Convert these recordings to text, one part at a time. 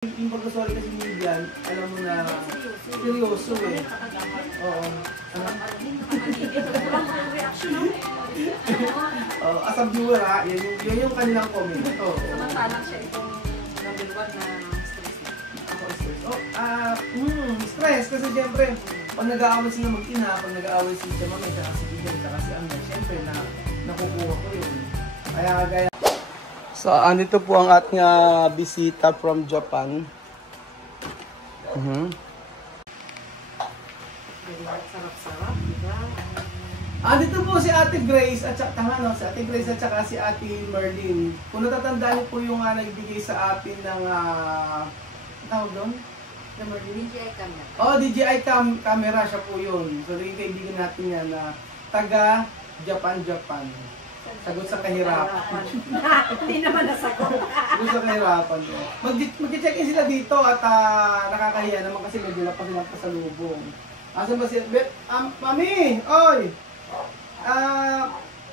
Yung pag-sorry kasi ni Bian, alam mo na seryoso eh. Oo. As a viewer ha, yun yung kanilang comment. Samantalang siya itong number 1 na stress. Ako stress. Stress kasi siyempre, pag nag-aaway sila mag-ina, pag nag-aaway si Mami, saka si Bian, saka si Amir, siyempre nakukuha ko yun. Kaya so, andito po ang ating bisita from Japan. Sarap-sarap, diba? Andito po si Ate Grace at saka si Ate Grace at saka si Ate Merlin. Kung natatandaan niyo po yung nagbigay sa atin ng tawag doon? DJI camera. DJI camera siya po yun. So, yung kaibigan natin yan na taga Japan. Sagot sa kahirapan. Hindi naman nasagot. Sagot sa kahirapan. Mag-check-in sila dito at nakakahiya naman kasi may dila pa silang pasalubong. Asan ba siya? Mami! Oy!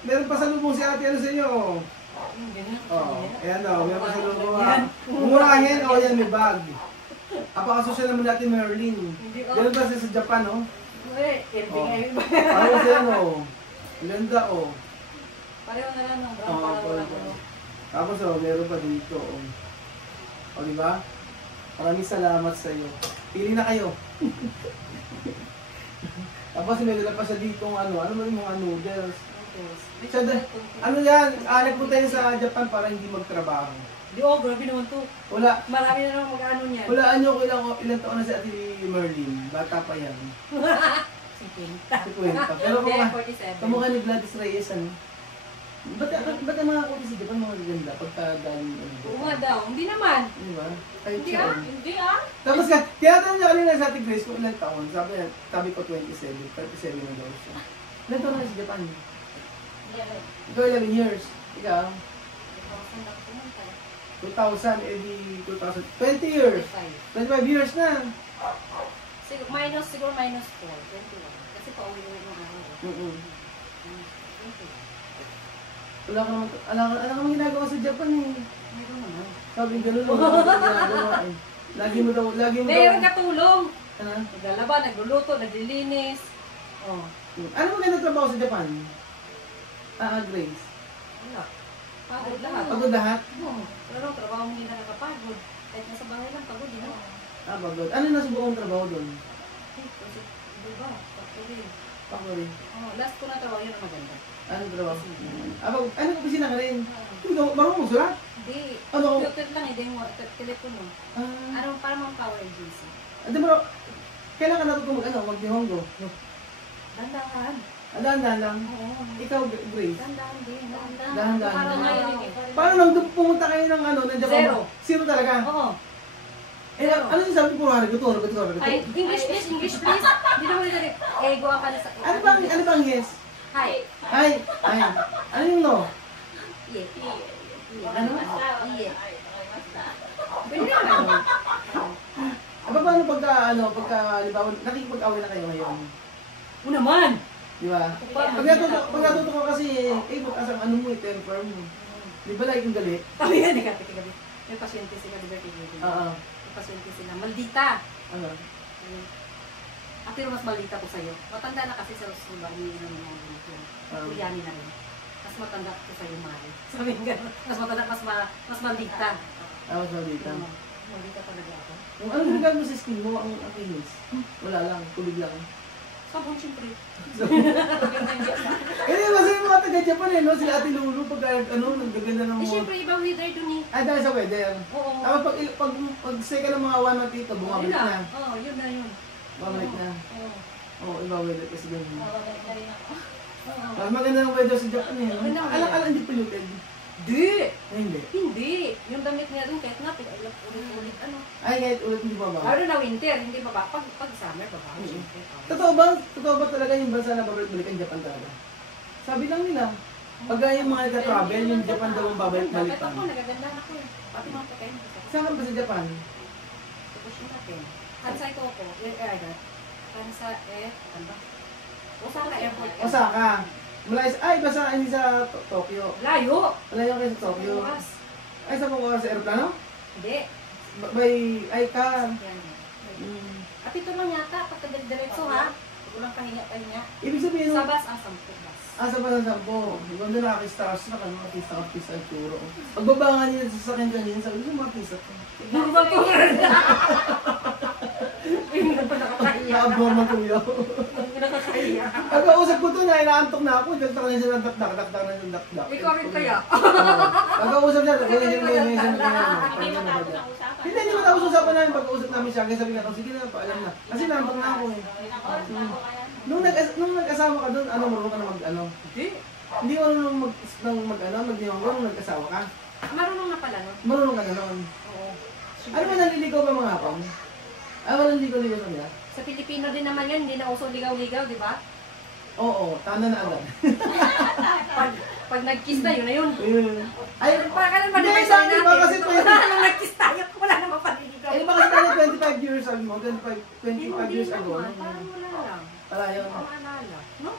Meron pasalubong si ate sa inyo. Ayan o. Meron pasalubong. Mumurahin. Yan may bag. Apakasosyal naman natin Merlin. Ganun ba siya sa Japan o? Parang siya o. Ganda o. Pareho na lang ng brown. Tapos meron pa dito. Diba? Maraming salamat sa iyo. Pili na kayo. Tapos may dala pa siya dito ano mo yung mga noodles. Ano yan? Nagpunta yun sa Japan para hindi magtrabaho. Grabe naman to. Wala. Marami na naman mag-ano niyan. Walaan nyo kung ilang taon na si Ate Merlin. Bata pa yan. 50. Pero kung kamukha ni Gladys Reyes ano? Ba't ang mga kote sa Japan mga ganda pagka galing Oo nga daw, hindi naman. Di ba? Hindi ah. Tapos ka, tinatanong niya kanina sa Ate Grace kung ilang taon. Sabi ko 27 na daw siya. Ilang taon na sa Japan? Ikaw 11 years. Ikaw? 2000, edi 2000. 20 years. 25 years na. Siguro minus 4. 21. Kasi pauwi na yung araw. Wala ka naman ginagawa sa Japan eh. Meron naman. Sabi gano'n lang ginagawa eh. Lagi mo daw. Meron katulong. Ano? Naglalaba, nagluluto, naglilinis. Ano mo ganang trabaho sa Japan? Grace. Wala. Pagod lahat. Pagod lahat? Oo. Pero trabaho mo hindi nakakapagod. Kahit nasa bahay lang, pagod din. Pagod. Ano nasubukan trabaho doon? Diba? Pakuri. Last ko na trabaho, yun ang maganda. Ano trabaho? Ano ko pisina ka rin? Marunong mo sulat? Hindi. Ano? Computer lang, hindi mo. Telepono. Para mang power agency. Kailan ka natutong mag-Nihongo? Dandahan. Dahan-dahan lang? Oo. Ikaw, Grace? Dandahan din. Dahan-dahan. Paano nang pumunta kayo ng Japan? Zero talaga? Oo. Ano yung sabi ko? Haraguto. Ay, English please. Hindi naman nila. Gawa ka na sa... Ano bang yes? Hi. Ano yung no? Ano? Pwede naman. Paano pagka halimbawa, nakikipag-away na kayo ngayon? Oo naman. Di ba? Pag natuto ko kasi, magkasang ano mo, temper mo. Di ba like yung gali? Yan, gabi. May pasyente sila, di ba? May pasyente sila. Maldita. Ano? Pero mas maldita ko sa'yo. Matanda na kasi sa suba, hindi naman ang ganito. Kuyanin na rin. Mas matanda ko sa'yo, Mari. Sabi nga, mas matanda, mas maldita. Mas maldita? Maldita talaga ako. Ano nagagawin mo sa skin mo? Ang kinis? Wala lang, tubig lang. Sabon, siyempre. Kasi yung mga taga-Japan no? Sila Ate Lulu, naggaganda ng mga... Siyempre, ibang weather dun eh. Dahil sa weather? Oo. Pag stay ka ng mga 1 month dito, bumabalik na. Oo, yun na yun. Bumabalik na. Oo, ibang weather kasi ganun. Bumabalik na rin ako. Mas maganda ng weather sa Japan eh. Alam, hindi polluted. Hindi. Yung damit niya rin, kahit nga, ulit-ulit kahit ulit hindi ba ba? Lalo na winter, hindi ba ba? Pag summer, ba ba? Totoo ba talaga yung bansa na babalik-balik ang Japan talaga? Sabi lang nila. Pag yung mga nagka-travel, yung Japan daw ang babalik-balik pa. Kahit ako, nagaganda na ko eh. Pati mga pagkain. Saan ka ba sa Japan? Tapos yung natin. Kansai ko ako. Kansai, ano ba? Osaka Airport. Osaka. Basta hindi sa Tokyo. Layo! Malayo kayo sa Tokyo. Ay, sa mga sa aeroplano? Hindi. May icon. Yan. Mm. At ito lang yata, pagkadiretso ha. Walang pahinga-pahinga. Ibig sabihin, Sa bus ang 10 bus. asa pa sa sampo. Di ba doon nakakistars na kami, makakista ang turo. Pagbaba nga niya sa sakin kanina, sabi ko, makakista ko. Siguro ba ito? Hindi na pa nakakahiya. Na-abnormal ko yun. Hindi nakakahiya. Pagkausap ko to na, inaantok na ako. Dagdag na siya ng dakdak na ng dakdak. Ikaw rin kaya. Pagkausap niya, hindi mo tapos usapan namin pagkausap namin siya. Kaya sabi nga, sige na, paalam na. Kasi naantok na ako eh. Nung nag-asawa ka doon, marunong ka na mag-ano? Hindi mo marunong mag-niyonggo nung nag-asawa ka? Marunong na pala no? Marunong ka na noon. Oo. Ano ba naliligaw ba mga hapon? Walang ligaw-ligaw na nila? Sa Pilipino din naman yan, hindi na uso ligaw-ligaw, di ba? Oo, tanda na agad. Pag nag-kiss na, yun na yun. Ay, Para ka lang hindi, ba sa akin ba kasi nung nag-kiss tayo, wala namang paliligaw. Ba kasi tayo 25 years ago, 25 years ago. Parang wala lang. Wala yun. Ang maalala. No?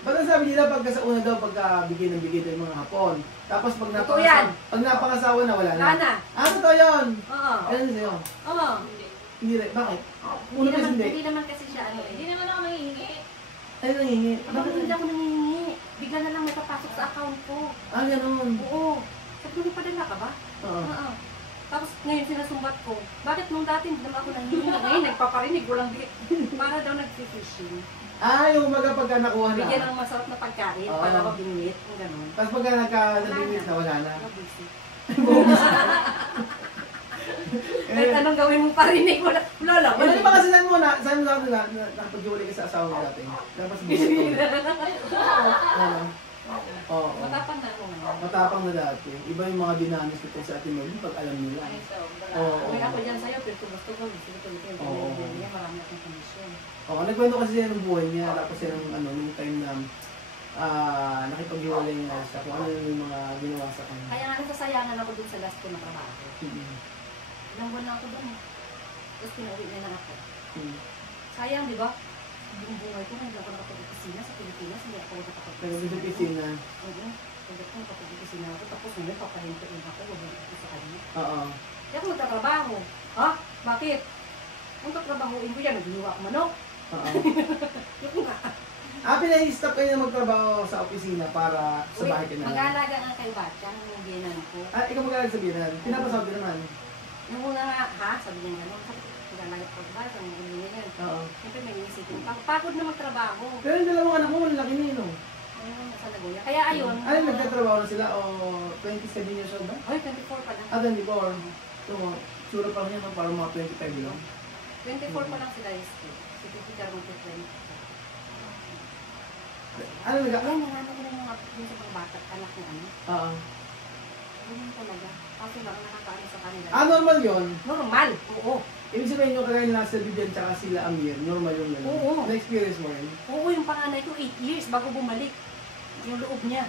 Ba't ang sabi nila pagka sa una daw pagka-bigay ng bigay tayo mga hapon. Tapos pag Totoo yan. napangasawa na, wala na. Wala na. Totoo yun. Oo. Ano sa'yo? Oo. Hindi rin. Bakit? Una kasi hindi. Hindi naman kasi siya ano eh. Hindi naman ako nangihingi. Ay, nangingi. Bakit hindi ako nangihingi? Bigla na lang may papasok sa account ko. Ganun. Oo. Sabi ko, padala ka ba? Oo. Oo. Tapos ngayon sinasumbat ko, bakit nung dati hindi naman ako nangihingi? Ngayon nagpaparinig, walang bigay. Para daw nag-fishing. Yung umaga pagka nakuha na. Bigyan ng masarap na pagkain Oo. para mabingwit. Yung gano'n. Tapos pagka nagka-nabingwit na, wala na. Mabisi. Kahit anong gawin mo parinig, wala lang. Ano ba kasi saan mo nakapag-iwalay ka sa asawa mo dati? Tapos buto. Oo. Matapang na ako ngayon. Matapang na dati. Iba yung mga dinamis ko sa atin mo, pag alam nila. Oo. Kung ako dyan sa'yo, pero kung gusto ko, gusto ko ulit yung Oo. ganyan niya, marami akong kondisyon. Oo, nagkwento kasi siya ng buhay niya, tapos siya ng nung time na nakipag-iwalay nga siya, kung ano yung mga ginawa sa kanya. Kaya nga nasasayangan ako dun sa last ko na trabaho. Ilang buwan na ako doon. Tapos pinauwi na lang ako. Sayang, di ba? Yung buhay ko, hindi ako nakapag-opisina sa Pilipinas, hindi ako nakapag-opisina. Pero sa pisina. Oo. Pagkat ko nakapag-opisina ako, tapos ngayon papahintuin ako, wala ako sa kanya. Oo. Hindi ako magtatrabaho. Ha? Bakit? Kung tatrabahuin ko yan, nagluluwa ako manok. Oo. Yung nga. Pinahistop kayo na magtrabaho sa opisina para sa bahay ka na lang. Mag-aalaga nga kay Batya, nung biyanan ko. Ikaw mag-alag sa biyanan. Pinapasawag ka naman. Yung una nga, ha? Sabi niya gano'n. Mag-aalaga ko ba? Sa mga ganyan yan. Oo. Siyempre may inisipin. Pagod na magtrabaho. Pero yung dalawang anak mo, malalaki na yun. Ayun, sa Nagoya. Kaya ayun. Nagtatrabaho na sila o 27 years old ba? Ay, 24 pa lang. 24. So, sura pa rin yan, parang mga 25 lang. 24 pa lang sila is si Titi Carmen po 20. Ano nag- Yan, nanganak ko na yung sa mga bata, anak ng ano. Oo. Ganyan talaga. Kasi lang nakakaano sa kanila. Normal yun. Normal. Oo. Ibig sabihin yung kagaya nila sa Bibian tsaka sila Amir, normal yung gano'n. Oo. Na-experience mo rin. Oo, yung panganay ko 8 years bago bumalik. Yung loob niya.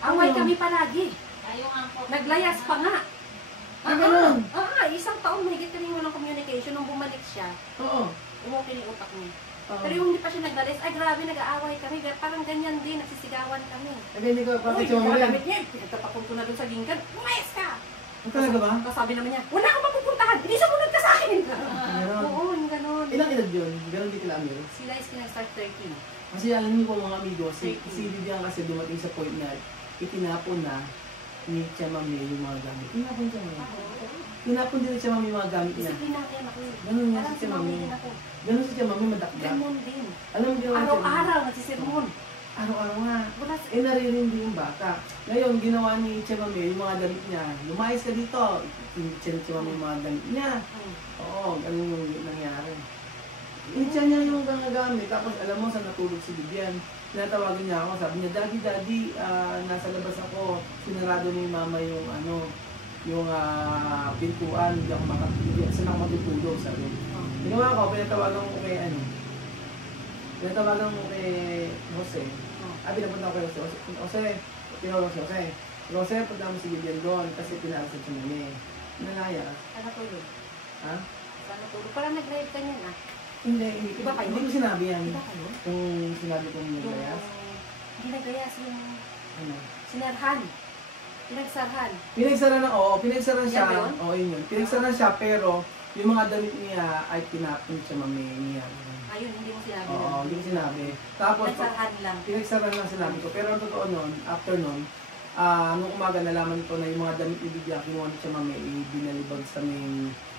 Away kami palagi. Tayo nga po. Naglayas pa nga. Ganun. Isang taon mahigit ka rin walang communication. Nung bumalik siya, Oo. umukil yung utak niya. Oo. Pero yung hindi pa siya naglalis, ay grabe, nag-aaway kami. Parang ganyan din, nagsisigawan kami. Hindi ko, bakit Uy, siya mo rin? gamit niya, pinagtapakon ko na dun sa gingkan. Umayas ka! Talaga ba? Tapos sabi naman niya, wala akong mapupuntahan, hindi sumunod ka sa akin! Ganon. Oo, yung ganon. Ilang edad yun? Ganon di kila Amir? Sila is kinag-start 13. Kasi alam niyo po mga amigo, si Vivian kasi dumating sa point na itinapon na ni Chamame yung mga gamit. Tinapon siya mo. Tinapon din ni Chamame yung mga gamit niya. Disiplinarian ako. Ganun nga Parang si Chamame. din ako. Ganun si Chamame, madakdak. Ganon din. Alam mo ginawa ni Chamame? Araw-araw, nagsisirmon. Araw-araw nga. Wala Naririndi yung bata. Ngayon, ginawa ni Chamame yung mga gamit niya. Lumayas ka dito. Chamame yung mga gamit niya. Oo, ganun yung nangyari. Initya niya yung mga gamit. Tapos alam mo, saan natulog si Vivian. Tinatawagan niya ako. Sabi niya, Daddy, nasa labas ako. Sinarado ni Mama yung yung pintuan. Hindi ako makatulog. Saan ako matutulog? Sabi. Ginawa ko, pinatawagan ko kay Pinatawagan ko kay Jose. Pinapunta ko kay Jose. Jose, tinawag si Jose. Jose, punta mo si Vivian doon kasi pinaasan siya muna. Nanayas. Sana tulog. Ha? Sana tulog. Parang nag-live ka niyan Hindi Iba kayo? ko sinabi yan. Iba kayo? Kung sinabi kong naglayas. Hindi nagayas yung Ano? sinarhan. Pinagsarhan. Pinagsara na, oo, pinagsara siya. Yan ba yun? Oo, yun. Pinagsara siya, pero yung mga damit niya ay tinapon siya, mami niya. Ayun, hindi mo sinabi. Oo, hindi ko sinabi. Tapos, Pinagsarhan lang. pinagsara lang sinabi ko. Pero ang totoo nun, after nun, nung umaga nalaman ko na yung mga damit ni Bigyan, kinuha niya siya, mami, ibinalibag sa may,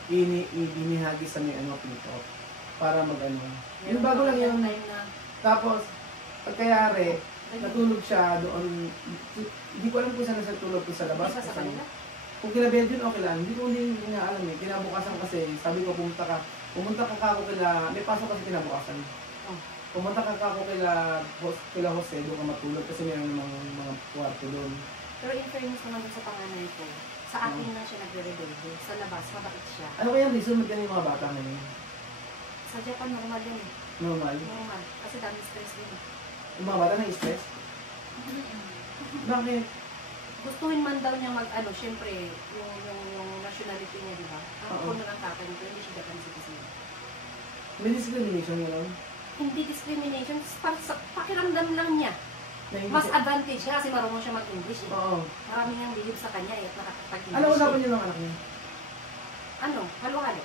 ibinihagi sa may pinto. Para mag-ano. Yung bago lang yun. Tapos, pagkayari, natulog siya doon. Hindi ko alam kung saan nasa tulog ko sa labas. Isa sa kanila? Kung kinabed yun, okay lang. Hindi nga alam eh. Kinabukasan kasi, sabi ko pumunta ka kako kila, may pasok kasi kinabukasan. Oh. Pumunta ka kako kila Jose, doon ka matulog kasi mayroon namang mga kwarto doon. Pero in fairness naman dun sa panganay ko, sa akin lang siya nagre-rebelde. Sa labas, mabait siya. Ano kaya reason magkano yung mga bata ngayon? Sa Japan, normal yun eh. Normal? Normal. Kasi dami stress din eh. Yung mga bata na-stress? Bakit? Gustuhin man daw niya mag-ano, syempre, yung nationality niya, di ba? Ang puno ng tatay nito, hindi siya Japanese citizen. May discrimination nga lang? Hindi discrimination, para sa pakiramdam lang niya. Mas advantage siya kasi marunong siya mag-English eh. Oo. Marami niyang bilib sa kanya eh, at nakakapag-English. Ano usapan niyo ng anak niya? Ano? Halo-halo.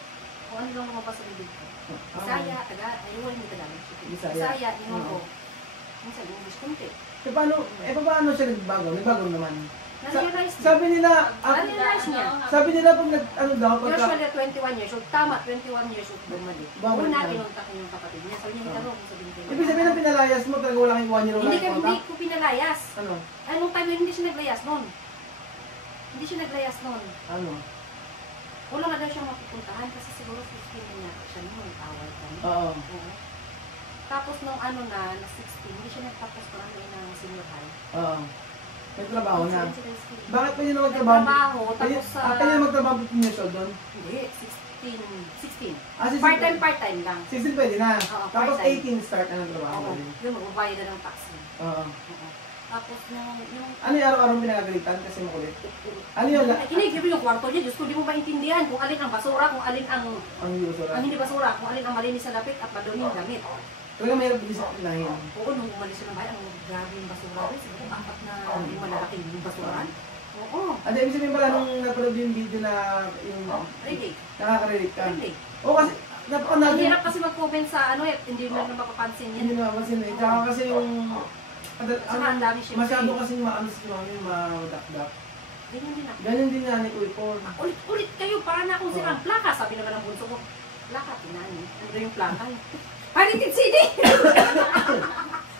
Kung ano lang lumabas sa bibig ko. Bisaya, ayun, hindi Tagalog. Bisaya, Ilonggo. Minsan English konti. Paano siya nagbago? Nagbago naman. Na-realize niya. Sabi nila, Na-realize niya. sabi nila pag Usually 21 years old. Tama, 21 years old bumalik. Bawal Una, na. pinuntak niya yung kapatid niya. Sabi niya, itanong kung sabihin kayo. ibig sabihin na pinalayas mo, talaga wala kang 1 year old Hindi ko pinalayas. Ano? Anong time yun, hindi siya naglayas noon. Hindi siya naglayas noon. Ano? Wala na daw siyang mapupuntahan kasi siguro 15 na yata siya noon. Awal kami. Oo. Oo. Tapos nung ano na 16, hindi siya nagtapos pa kami ng senior high. Oo. May trabaho na. Incidence ko. Bakit pa yun na magtrabaho? Nagtrabaho, tapos sa... Kaya magtrabaho 15 years old doon? Hindi, 16. 16. Part-time lang. 16 pwede na. Oo, Tapos part-time. 18 start na ng trabaho. Oo, yung magbabayad na ng taxi. Oo. Oo. Tapos yung... Ano yung araw-araw pinagagalitan kasi makulit? Ano yun? Kinigib yung kwarto niya, Diyos ko, di mo maintindihan kung alin ang basura, kung alin ang... Ang usura. Ang hindi basura, kung alin ang malinis sa lapit at madumi yung damit. Talaga mahirap disciplinahin. Oo, nung umalis siya ng bahay, ang grabe yung basura rin. Siguro, 4 na yung malalaking yung basura. Oo. At ibig sabihin pala nung napanood yung video na yung Relate. nakaka-relate ka. Relate. Oo kasi Ang napakanabi. hirap kasi mag-comment sa ano eh, hindi mo na mapapansin Hindi yan. na kasi tsaka kasi yung Saka ang dami siya. masyado kasing maano si mami madakdak. Ganyan din ako. Ganyan din nga ni Kuya Paul. Ulit kayo, para na akong sirang plaka. Sabi naman ng bunso ko, plaka, tinani. Ano yung plaka? Haritin CD!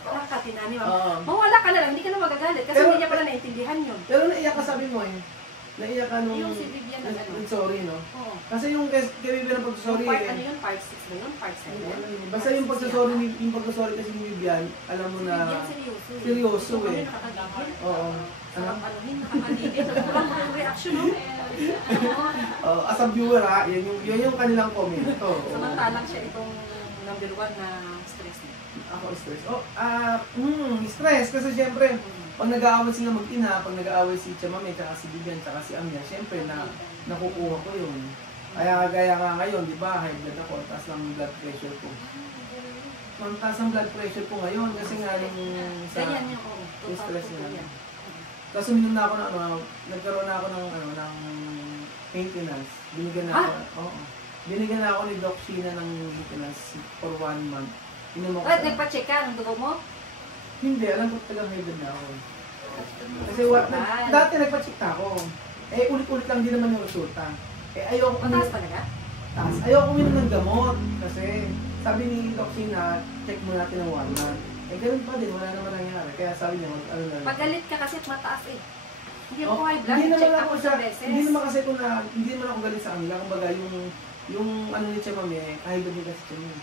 Plaka, tinani. Mawala ka na lang, hindi ka na magagalit. Kasi Pero- hindi niya pala naintindihan yun. Pero naiyak ka sabi mo eh. Naiyak ka nung Yung si Vivian na ano. sorry no. Oo. Kasi yung kay Vivian na pagsasorry Part, eh. ano yun? Part 6 ba yun? Part 7? Basta yung pagsasorry yung pagsasorry kasi ni Vivian, alam mo na Vivian, seryoso. seryoso Yung eh. ano, nakakagigil. Oo. Sarap anuhin, nakakagigil. Walang walang reaction, no? As a viewer ha, yun yung kanilang comment. Samantalang siya itong number 1 na stress niya. Ako stress. Stress kasi syempre pag nag-aaway sila mag-ina, pag nag-aaway si Chamame, tsaka si Vivian, tsaka si Amya, syempre nakukuha ko yun. Kaya nga ngayon, di ba, high blood ako, taas ng blood pressure ko. Ang taas ng blood pressure ko ngayon kasi nga yung sa Ganyan yung oo. yung stress Total na. yan. Tapos uminom na ako ng nagkaroon na ako ng maintenance. Binigyan na ako, binigyan na ako ni Doc Sheena ng maintenance for 1 month. Inom ako At nagpa-check ka ng dugo mo? Hindi, alam ko talagang high blood na ako. Kasi dati nagpa-check na ako. Eh, ulit-ulit lang din naman yung resulta. Eh, ayoko Mataas talaga? taas. Ayoko uminom ng gamot. Kasi, sabi ni Doc Sheena, check mo natin ng 1 month. Eh, ganun pa din, wala naman nangyari. Kaya sabi niya, ano na. Pagalit ka kasi at mataas eh. Hindi ako high blood, Hindi naman check ako ako sa sa beses. hindi naman kasi kung hindi naman ako galit sa kanila. Kumbaga, yung ano ni Chamame, high blood din kasi Chamame.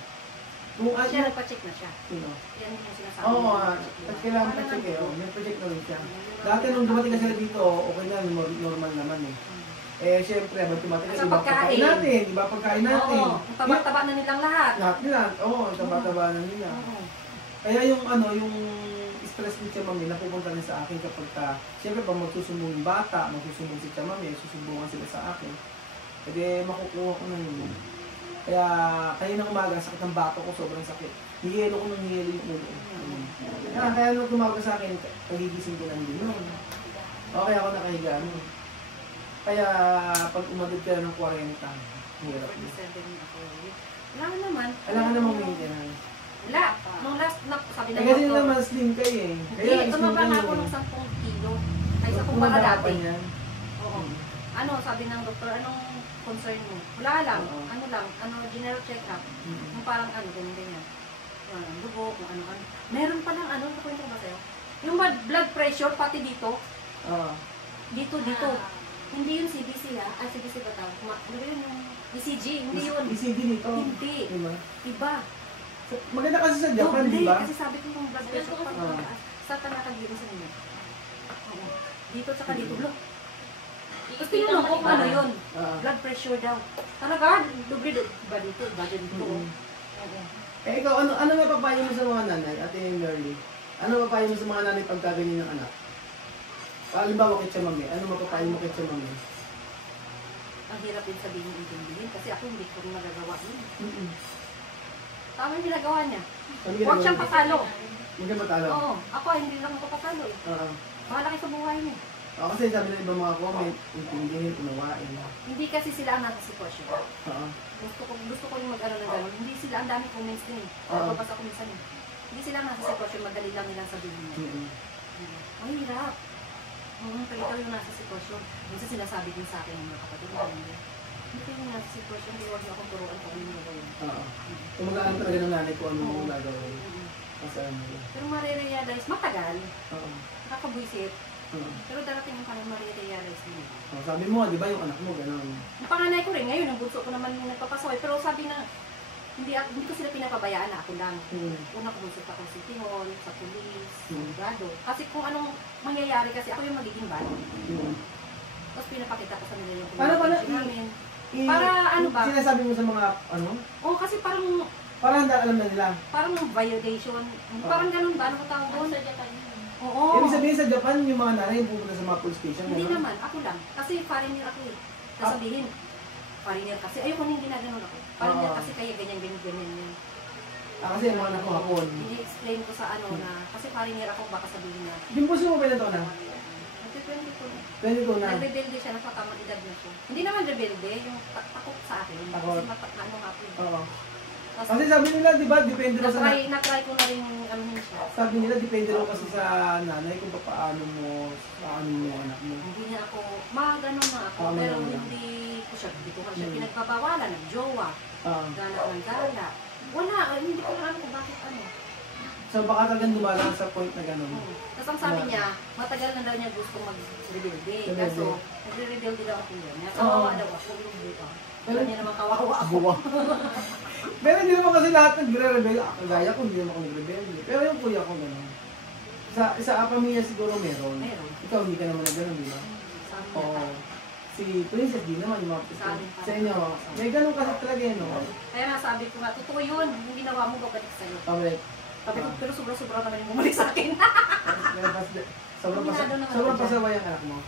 Kung Siya nagpa-check na siya. Sino? Yan yung sinasabi. Oo, niya. kailangan pa-check eh. May project na rin siya. Dati nung dumating ka sila dito, okay na, normal naman eh. Eh, syempre, automatic, Sa iba pagkain. pagkain natin, iba pagkain natin. Oo, ang taba-taba na nilang lahat. Lahat nila, oo, taba-taba na nila. Oo. Kaya yung stress ni Chamame, napupunta rin sa akin kapag syempre pag magsusumbong yung bata, magsusumbong si Chamame, susumbungan sila sa akin. Kasi makukuha ko na yun. Kaya, ng umaga, sakit ng bato ko, sobrang sakit. Nihiyelo ko ng nihiyelo yung ulo. Kaya nung tumawag ka sa akin, pagigising ko lang din yun. Okay ako nakahiga. Kaya pag umagad ka ng 40, hirap yun. 47 ako. Wala ka naman. Kailangan namang maintenance. Wala. Nung last na, sabi ng Kasi doktor. naman slim kayo eh. Hindi, tumaba na ako ng 10 kilo. Kaysa kumpara dati. Oo. Ano, sabi ng doktor, anong concern mo? Wala lang. Oo. Ano lang, general check-up. Yung parang ganyan. Dugo, kung ano. Meron pa lang, nakwento ko ba sa'yo? Yung blood pressure, pati dito. Oo. Dito. Hindi yun CBC CBC ba tawag? Ano yun yung ECG? Hindi yun. ECG dito. Hindi. Diba? Iba. Maganda kasi sa Japan, Hindi, di ba? kasi sabi ko yung blood pressure pag sa tanakagiri sa inyo. Oo. Dito tsaka dito. Look. Tapos tinanong ko kung ano yun. Blood pressure daw. Talaga? Doble ba dito? Ba dito? Oo. Eh ikaw, ano mapapayo mo sa mga nanay, Ate Merly? Ano mapapayo mo sa mga nanay pagka ganyan ng anak? Halimbawa kay Chamame, ano mapapayo mo kay Chamame? Ang hirap din sabihin intindihin kasi ako hindi ko rin nagagawa yun. Tama yung ginagawa niya. Huwag siyang patalo. Huwag siyang patalo? Oo. Ako hindi lang ako patalo eh. Bahala kayo sa buhay niya. Kasi sabi ng ibang mga comment, intindihin, unawain. Hindi kasi sila ang nasa sitwasyon. Gusto ko yung mag-ano ng gano'n. Hindi sila, ang dami comments din eh. Nagpapasa ko minsan eh. Hindi sila ang nasa sitwasyon, madali lang nilang sabihin niya. Ang hirap. Kaya ikaw yung nasa sitwasyon. Minsan sinasabi din sa akin ng mga kapatid. Hindi kayo yung nasa sitwasyon, hindi huwag niyo akong turuan kung ano yung gagawin. Kung mag-alam talaga ng nanay ko ano yung gagawin. Pero marirealize, matagal. Nakakabwisit. Pero darating yung parang marirealize mo. Sabi mo, di ba yung anak mo, gano'n? Yung panganay ko rin, ngayon, ang bunso ko naman yung nagpapasaway. Pero sabi na, hindi ko sila pinapabayaan na ako lang. Una ko bunso pa ako sa City Hall, sa police, sa abogado. Kasi kung anong mangyayari kasi, ako yung magiging balo. Tapos pinapakita ko sa nila yung communication namin. Para ano ba? Sinasabi mo sa mga ano? Oo, kasi parang handa alam na nila. Parang violation. Parang ganun ba? Ano ko tawag doon? Sa Japan yun. Oo. Ibig sabihin sa Japan, yung mga nanay pupunta sa mga police station. Hindi naman, ako lang. Kasi foreigner ako eh. Sasabihin, foreigner kasi. Ayoko nang ginaganon ako. Foreigner kasi kaya ganyan yun. Kasi yung mga anak mo hapon. Ini-explain ko sa na, kasi foreigner ako, baka sabihin na. Yung puso mo ba na to na? Nag-22 na. Nag-rebelde siya, nagpatamang edad na siya. Hindi naman rebelde, yung takot sa akin. Takot. Kasi ano nga po. Oo. Kasi sabi nila, di ba, depende na sa... Na-try ko na rin anuhin siya. Sabi nila, depende rin kasi sa nanay kung paano mo yung anak mo. Hindi niya ako, ganun na ako, pero hindi ko siya pinagbabawalan, nag-jowa, gala ng gala. Wala, hindi ko alam kung bakit ano. So baka talagang dumalang sa point na gano'n. Tapos ang sabi niya, matagal na daw niya gusto mag-rebelde. Kaso, nagre-rebelde daw ako niya. Kawawa daw ako, yung buka. Pero niya naman kawawa ako. Pero hindi naman kasi lahat nagre-rebelde. Kagaya ko, hindi naman ako nagre-rebelde. Pero yung kuya ko gano'n. Sa pamilya siguro meron. Ikaw hindi ka naman na gano'n, di ba? Oo. Si Princess di naman yung mga sa inyo. May gano'n kasi talaga yun, no? Kaya nga sabi ko nga, totoo yun. Yung ginawa mo, babalik sa'yo. Correct. Sabi ko, pero sobra-sobra naman yung bumalik sa akin. Sobrang pasaway ang anak mo.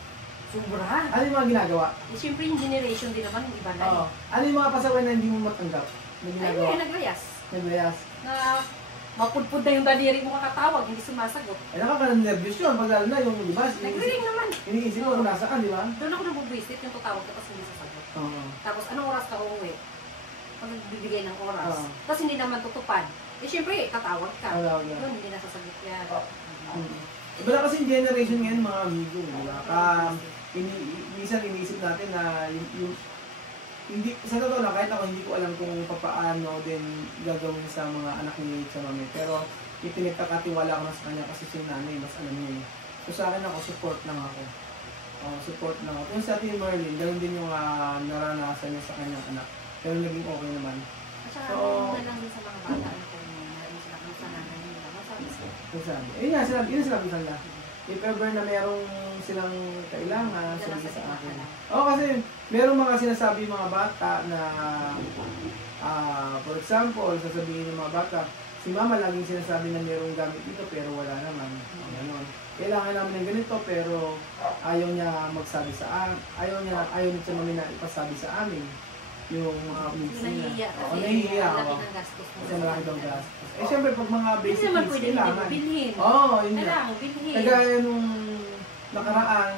Sobra. Ano yung mga ginagawa? Siyempre yung generation din naman, yung iba na. Ano yung mga pasaway na hindi mo matanggap? Na ginagawa? Ay, naglayas. Naglayas? Na mapudpud na yung daliri mo kakatawag, hindi sumasagot. Nakaka-nervous yun. Pag lalo na yung, di ba? Nag-ring naman. Iniisip mo kung nasaan, di ba? Doon ako nabubwisit yung tutawag ka tapos hindi sasagot. Tapos anong oras ka uuwi? Pag nagbibigay ng oras. Tapos hindi naman tutupad. Eh syempre, tatawag ka. Doon, hindi nasasagot yan. Wala kasing generation ngayon mga amigo. Minsan iniisip natin na hindi, sa totoo lang, kahit ako hindi ko alam kung paano din gagawin sa mga anak ni Chamame. Pero ipinagkakatiwala ko na sa kanya kasi si nanay, mas alam niya. So sa akin ako, support lang ako. Support lang ako. Kung sa atin Marlene, ganoon din yung naranasan niya sa kanyang anak. Pero naging okay naman. At saka na lang din sa mga bata na kung meron sila kung sa nanay nila. Masabi sila. Yun nga, sinabi nila. If ever na merong silang kailangan, sabi sa akin. Kasi merong mga sinasabi mga bata na, for example, sasabihin ng mga bata, si mama laging sinasabi na merong gamit dito pero wala naman. Ganon. Kailangan namin ng ganito pero ayaw niya magsabi sa amin. Ayaw niya sa mami na ipasabi sa amin yung mga needs niya. Nahihiya ako. Kasi malaki daw gastos. Eh syempre pag mga basic needs kailangan. Bilhin. Oo, yun nga. Bilhin. Kagaya nung nakaraan,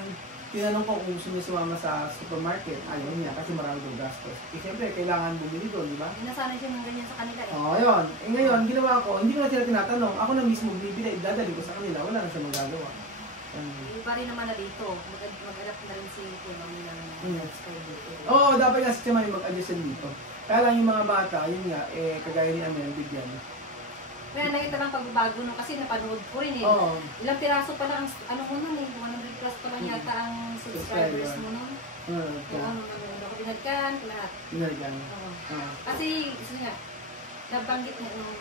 tinanong ko kung gusto niya sumama sa supermarket. Ayaw niya kasi marami daw gastos. Eh, siyempre, kailangan bumili doon, di ba? Nasanay siya ng ganyan sa kanila eh. Oo, yun. Eh, ngayon, ginawa ko, hindi ko na sila tinatanong. Ako na mismo bibili, idadali ko sa kanila. Wala na siya magagawa. Iba rin naman na dito. Mag-adapt na rin si Kuya nila ng dito. Oo, dapat nga si Chamay mag-adjust dito. Kaya lang yung mga bata, yun nga, eh, kagaya ni Amel, bigyan. Kaya nakita lang pagbabago no, kasi napanood ko rin eh. Oo. Ilang piraso pa lang, ano mo nun eh, 100 plus pa lang yata ang subscribers mo nun. Oo, ako binagkan, lahat. Binagkan. Oo. Oo. Kasi, gusto nga, nabanggit niya nung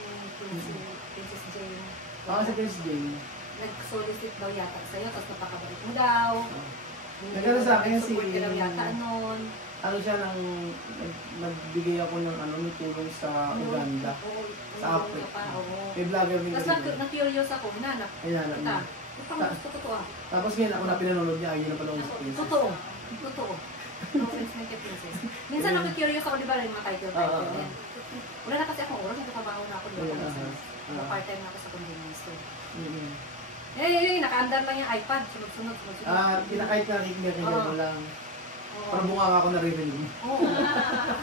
Princess Jane. Oo, sa Chris Jane. Nag-solicit daw yata sa'yo, tapos napakabalik mo daw. Nagkano sa akin si... Support ka daw yata noon. Ano siya nang nagbigay ako ng ano, may tulong sa Uganda. Oo, Sa Africa. oo. May vlogger din Tapos kasi. na-curious ako, hinanap. Ay, hanap Kita. niya. Ito ang gusto totoo ah. Tapos ngayon ako na pinanonood niya, ayun na pala sa Princess. Totoo. Totoo. No offense na kay Princess. Minsan ako curious ako, di ba, yung mga title yan. Wala na kasi akong oras, nagkatrabaho na ako, di ba, part-time na ako sa convenience store. Naka-under lang yung iPad, sunod-sunod. Pinakait na nakikinig mo lang. Parang bunga nga ako naririnig mo. Oo.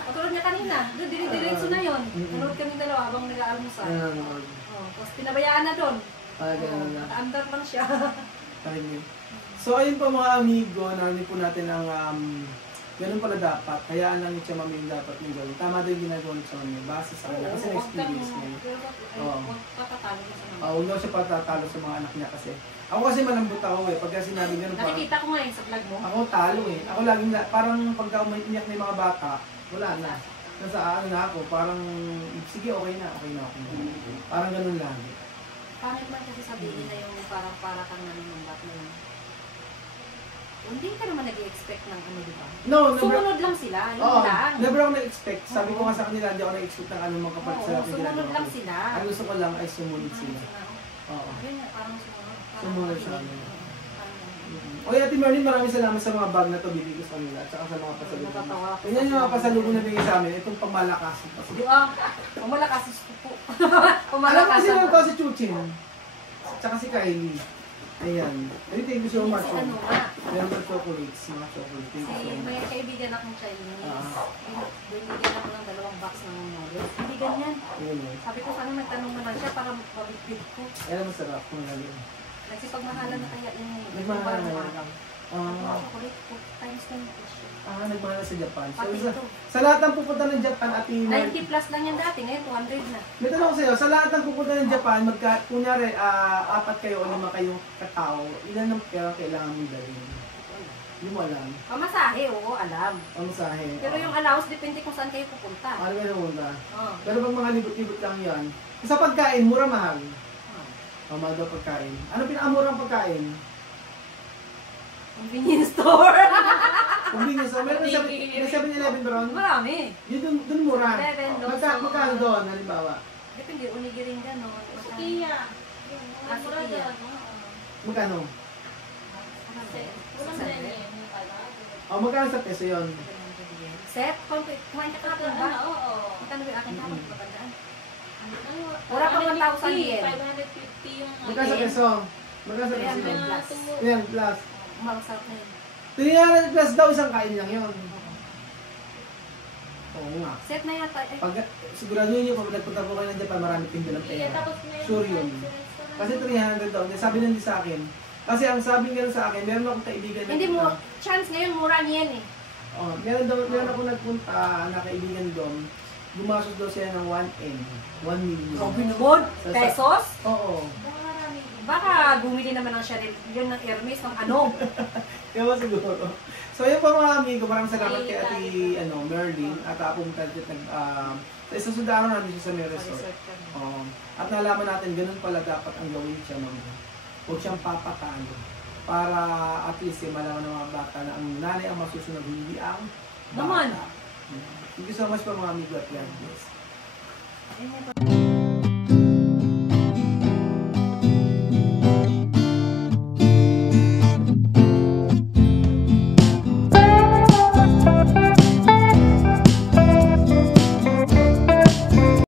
Katulad niya kanina, dire-diretso na yun. Nanood kami dalawa habang nag-aalmusal. Tapos pinabayaan na doon. Ganun na. Naka-under lang siya. So ayun po mga amigo, narinig po natin ang ganun pala dapat. Hayaan lang ni Chamami yung dapat niyo gawin. Tama din yung ginagawa ni Chamami. Base sa kanya. Kasi na-experience niya. Huwag patatalo mo sa mga. Huwag daw siya patatalo sa mga anak niya kasi. Ako kasi malambot ako eh. Pagka sinabi ganun parang... Nakikita ko ngayon sa vlog mo. Ako talo eh. Ako laging parang pagka umiiyak na yung mga bata, wala na. Nasa ano na ako, parang sige okay na. Parang ganun lang. Pangit man kasi sabihin na yung parang para kang nanunumbat na yun. Hindi ka naman nag-i-expect ng ano, di ba? No, sumunod lang sila, yun lang. Never ako na-expect. Sabi ko nga sa kanila, hindi ako na-expect ng anong magkapalit sa akin. Sumunod lang sila. Ang gusto ko lang ay sumunod sila. Oo. Ayun nga, parang sumunod. Sumunod sa amin. O Ate Marlene, maraming salamat sa mga bag na to bibigay sa kanila at saka sa mga pasalubong. Yan yung mga pasalubong na bigay sa amin. Itong pamalakas. Pamalakas po. Alam mo kasi lang to si Chuchin. Tsaka si Kylie. Ayan. Thank you so much. Si ano nga. Meron na chocolates. Mga chocolate. Thank you so much. May kaibigan akong Chinese. Binigyan ako ng 2 box ng noodles. Kaibigan yan. Sabi ko sana magtanong naman siya para mabitbit ko. Ayan, masarap. Nagsipagmahalan na kaya yung nagmahalan na yan. Chocolate 2 times na yung fish. Nagmahalan sa Japan. Pati So, ito. sa lahat ng pupunta ng Japan, Ate 90 plus lang yan dati. Ngayon 200 na. may tanong ko sa'yo, sa lahat ng pupunta ng Japan, kunyari, 4 kayo o 5 kayong katao, ilan ng pera kailangan mong dalhin? Hindi mo alam. Pamasahe, oo, alam. Pamasahe. Pero yung allowance, depende kung saan kayo pupunta. Ano ba naman ba? Oo. Pero pag mga libot-libot lang yan, sa pagkain, mura mahal. Mahal daw pagkain. Ano pinakamurang pagkain? Convenience store. Convenience store. Meron na 7-Eleven ba ron? Marami. Yun dun mura. 7, Magkano doon, halimbawa? Depende, unigiring gano'n. Sukiya. Sukiya. Magkano? Magkano sa peso yun? Set? Kumain ka kapon ba? Oo. Magkano ba yung akin kapon? Mm. Matandaan. Wala pa 1,000 yen. 550 yung Magkano sa peso? Magkano sa peso yun? 300 plus. 300 plus. Masarap na yun. 300 plus daw, isang kain lang yun. Oo nga. Set na yata. Sigurado nyo, pag nagpunta po kayo ng Japan, marami pindi ng pera. Sure yun. Kasi 300 daw. Sabi lang din sa akin. Kasi ang sabi nga sa akin, meron akong kaibigan na... Hindi mo, chance ngayon, mura niyan eh. Meron ako nagpunta na kaibigan doon. Gumastos daw siya ng 1 million. Grabe naman. Pesos? Oo. Baka bumili naman ng Chanel, yun ng Hermes, ng ano. Kaya siguro. So yun po mga amigo, maraming salamat kay Ate Merlin at pumunta dito sa isang sundaro natin siya sa may resort. At nalaman natin, ganun pala dapat ang gawin siya mga. Huwag siyang papatalo. Para at least malaman ng mga bata na ang nanay ang masusunod, hindi ang bata. Naman. Thank you so much po mga amigo at God bless.